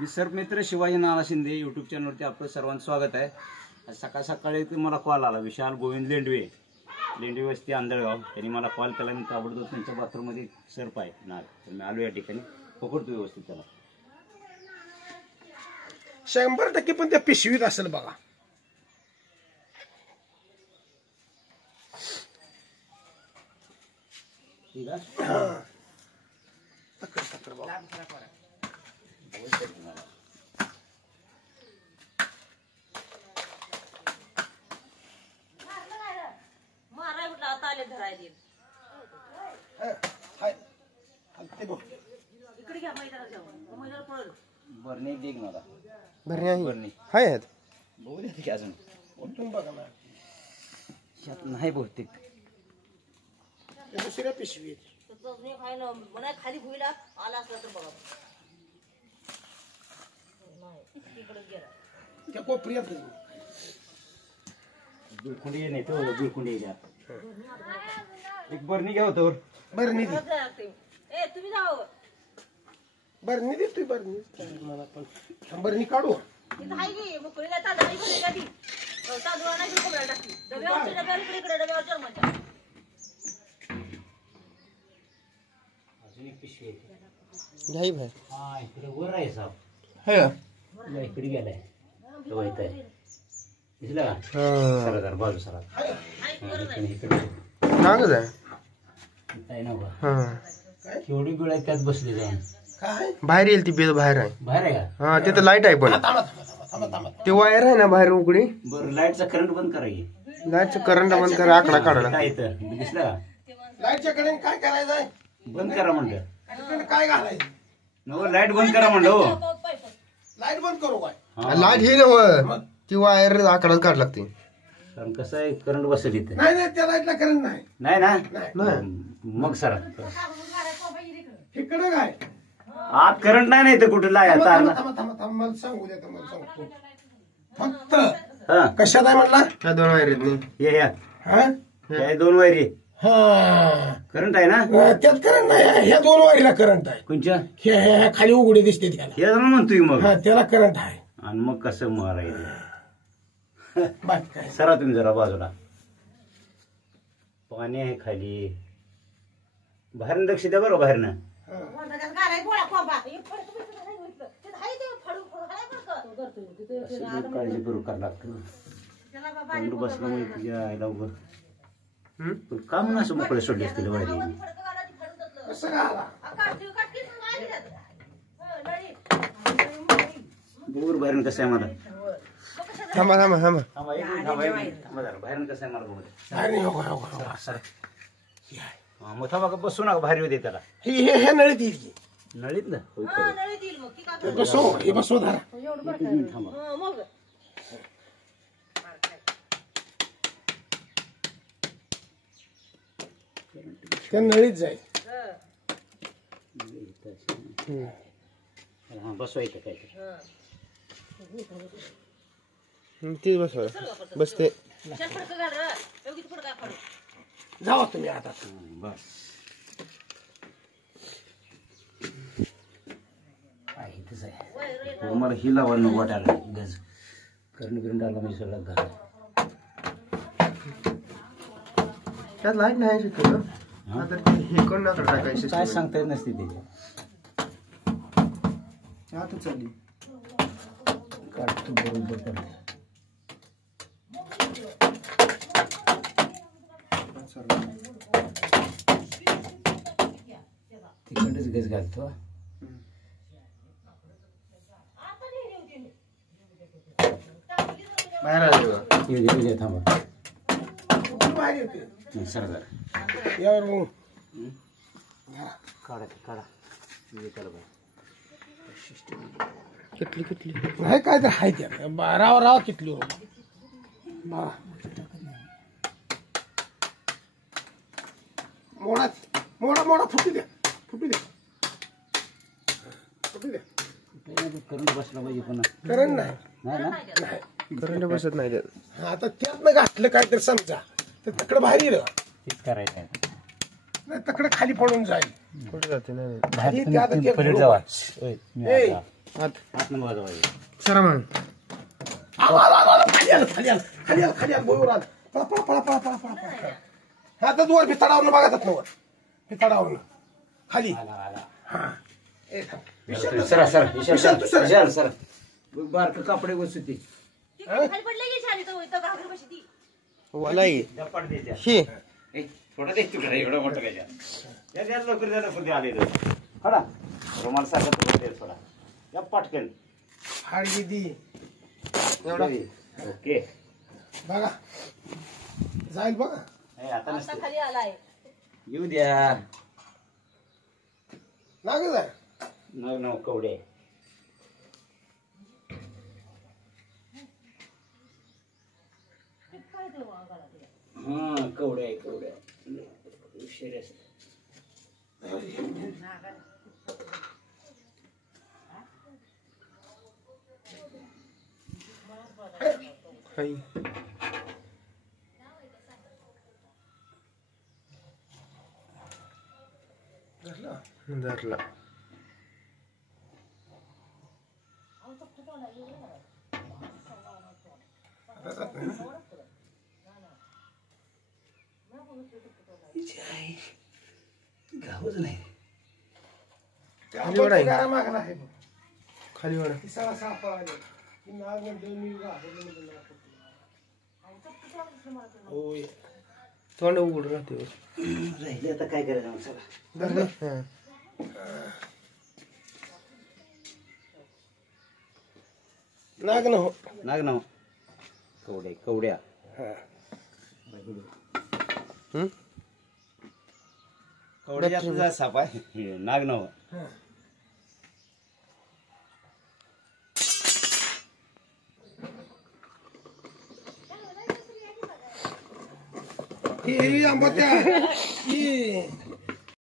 मी सर्पमित्र शिवाजी नाना Shinde YouTube चॅनलवरती आपलं सर्वांचं स्वागत आहे। आज सकाळ सकाळी मला कॉल आला, विशाल गोविंद लेंडवे वस्ती आंधळगाव, त्यांनी मला कॉल केला। मी ताबडतोब त्यांच्या बाथरूममध्ये सर्प आहे नाग, तर मी आलो या ठिकाणी, पकडतो व्यवस्थित त्याला। 100% पण त्या पिशवीत असेल बघा। ठीक आहे, तक्कर बघा। बरणी देख मला, बरणी आहे बघू दे की अजून उलटून बघा ना, यात नाही बहुतेक। दुसऱ्या पिशवीत खाली भुईला आला असला तर बघा, त्या कोपऱ्यात बिलकुंडी नाही तो, बिलकुंडी एक बरणी घ्या होतो। बरणी दे, ए तुम्ही जाओ, बरणी दे तू, बरणी मला पण बरणी काढू। इथं आहे की मुकळीला तांदूळ भरली कधी तांदूळ नाही कोबरा टाकली, डब्यावरच्या डब्यावर इकडे डब्यावर जर्मनच्या अजून एक पिशवी आहे घ्याई भाई। हा इकडे वर आहे साहेब, है इकडे गेलाय तो वाईट आहे, दिसला का? सरा जरा बाजू सरा इकडे नागच आहे आहे ना बा, केवढी वेळ आहे त्यात बसले जाऊन, काय बाहेर येईल ती बेल, बाहेर आहे, बाहेर आहे का? हा तिथं लाईट आहे पण ते वायर आहे ना बाहेर उकडी, बरं लाईटचा करंट बंद करायची, लाईटचं करंट बंद करा, आकडा काढा। काय इथं दिसलं का? लाईटच्या कडे काय करायचंय, बंद करा म्हणलं, काय घालायचं, नो लाईट बंद करा म्हणलं हो। लाईट बंद करू काय? हा. लाईट हे नव्ह, ती वायर आकडात काढ लागते, कारण कसं आहे करंट बसेल इथे, नाही नाही त्या लाईटला करंट नाही, नाही ना नाही मग सरा इकडे काय आत करंट नाही ना इथं कुठे लाय आता मला सांगू द्या, मला सांगतो फक्त हा कशात आहे म्हटला, ह्या दोन वायरीत हे ह्या हा हे दोन वायरी हा करंट आहे ना, त्यात करंट नाही, ह्या दोन वायरीला करंट आहे, कोणच्या ह्या खाली उघडी दिसते त्याला, हे जण म्हणतोय मग, हा त्याला करंट आहे, आणि मग कसं मारायचं? बाकी काय सरा तुम्ही जरा बाजूला, पाणी आहे खाली, बाहेरनं लक्ष द्या बरं, बाहेरनं काळजी करू करावं लागतं, बसला मग यायला उभं काम ना असं मोकळे सोडले असतील वायरी, कसं घाला बरोबर बाहेरनं कसं आहे मला, थांबा थांबा थांबा बाहेरनं कसं आहे मला बघू दे. बाहेर नाही, हो, हो, हो. सर हा, मग थांबा बसू नका, बाहेर येऊ दे त्याला, हे नळीत येईल की, नळीत ना होय खरं. हे बसव, हे बसव धरा, एक मिनिट थांबा, त्या नळीत जाईल, हा बसवायचं काय ती बसवा, बसते, जावा तुम्ही आता, बस इथंच आहे, मला ही लावा नको वाटायला गज करंट आला मी सगळं घर, त्यात लाईट नाही शक्यतो, हे कोण ना टाकायचं, काय सांगता येत नसते ते, आता चालली काढतो बरोबर करते, तिकडच गज घालतो, बाहेर आले बघा, येऊ थांबा बाहेर येते, सर जरा यावर मग काढा काढा त्याला किटली किटली नाही काय तर हाय त्या, राव किटली मोडा मोडा मोडा, फुटी द्या, फुटी द्या, फुटी द्या, करंट बसला पाहिजे पण करंट नाही, नाही ना, करंट बसत नाही त्यात, आता त्यातनं घातलं काय तर समजा तर तकडं बाहेर येईल, तेच करायचं आहे, नाही तकडं खाली पडून जाईल, कुठे जाते नाही, बाहेर त्यात तुम्ही पलीकडे जावा. ए हात नंबर वाजवायचे. सरा मग खाली आलं बोईवर आलं. पळा. आता तू वर भिताडावरून बघायचं ना वर भिताडावरून खाली. हा सर बारक कापडे बसू ती ती खाली पडले की छान इथं इथं घागरी बशी ती. झपाट द्यायच्या. ए, थोडं दे तिकडे एवढं मोठं काय द्या लवकर आले खडा रुमाल सारखं थोडं दे थोडा या पटकन हाड किती ओके बघा जाईल बघा. आता आता नसते खाली आलाय. येऊ द्या. नाग जाय नव कवडे काय ते वागायला ते. हा कवड्या उशिरा धरला गावच नाही खाली वडा मागला आहे खाली वडा सगळा साप आले नाग मी होय तोंड उघड राहते राहिले आता काय करायचं मग सगळं नाग न हो नाग ना कवड्या कवड्या जास्त साप आहे नाग ना ही आंबा त्या